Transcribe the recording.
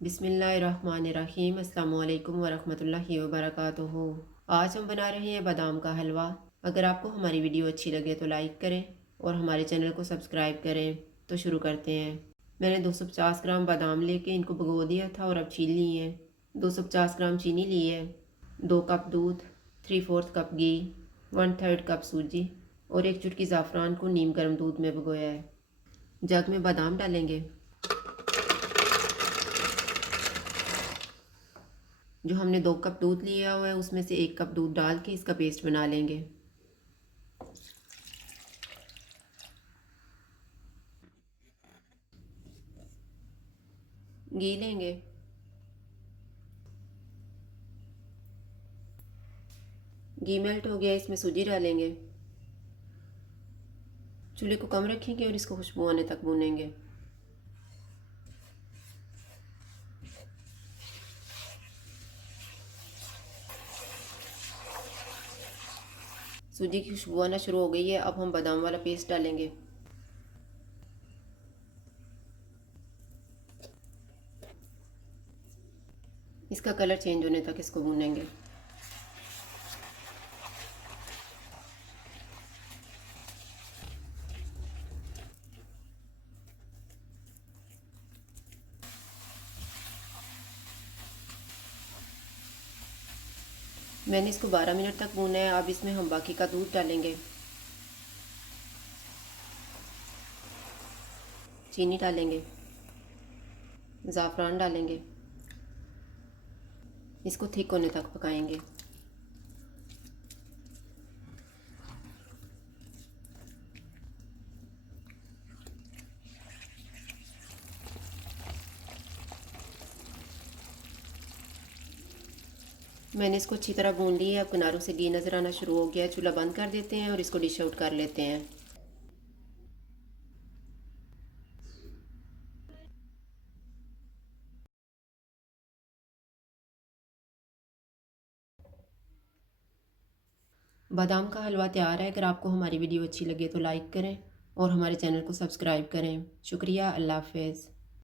बिस्मिल्लाहिर्रहमानिर्रहीम। अस्सलामुअलैकुम वरहमतुल्लाहि वबरकातुहू। आज हम बना रहे हैं बादाम का हलवा। अगर आपको हमारी वीडियो अच्छी लगे तो लाइक करें और हमारे चैनल को सब्सक्राइब करें। तो शुरू करते हैं। मैंने 250 ग्राम बादाम लेके इनको भिगो दिया था और अब छील ली है। 250 ग्राम चीनी ली है, 2 कप दूध, 3/4 कप घी, 1/3 कप सूजी और 1 चुटकी ज़ाफ़रान को नीम गर्म दूध में भिगोया है। जग में बादाम डालेंगे। जो हमने 2 कप दूध लिया हुआ है उसमें से 1 कप दूध डाल के इसका पेस्ट बना लेंगे। घी लेंगे, घी मेल्ट हो गया, इसमें सूजी डालेंगे। चूल्हे को कम रखेंगे और इसको खुशबू आने तक भूनेंगे। सूजी की खुशबू आना शुरू हो गई है। अब हम बादाम वाला पेस्ट डालेंगे। इसका कलर चेंज होने तक इसको भूनेंगे। मैंने इसको 12 मिनट तक भूना है। अब इसमें हम बाकी का दूध डालेंगे, चीनी डालेंगे, ज़ाफ़रान डालेंगे। इसको थिक होने तक पकाएंगे। मैंने इसको अच्छी तरह भून लिया है। अब किनारों से घी नज़र आना शुरू हो गया है। चूल्हा बंद कर देते हैं और इसको डिश आउट कर लेते हैं। बादाम का हलवा तैयार है। अगर आपको हमारी वीडियो अच्छी लगे तो लाइक करें और हमारे चैनल को सब्सक्राइब करें। शुक्रिया। अल्लाह हाफ़िज़।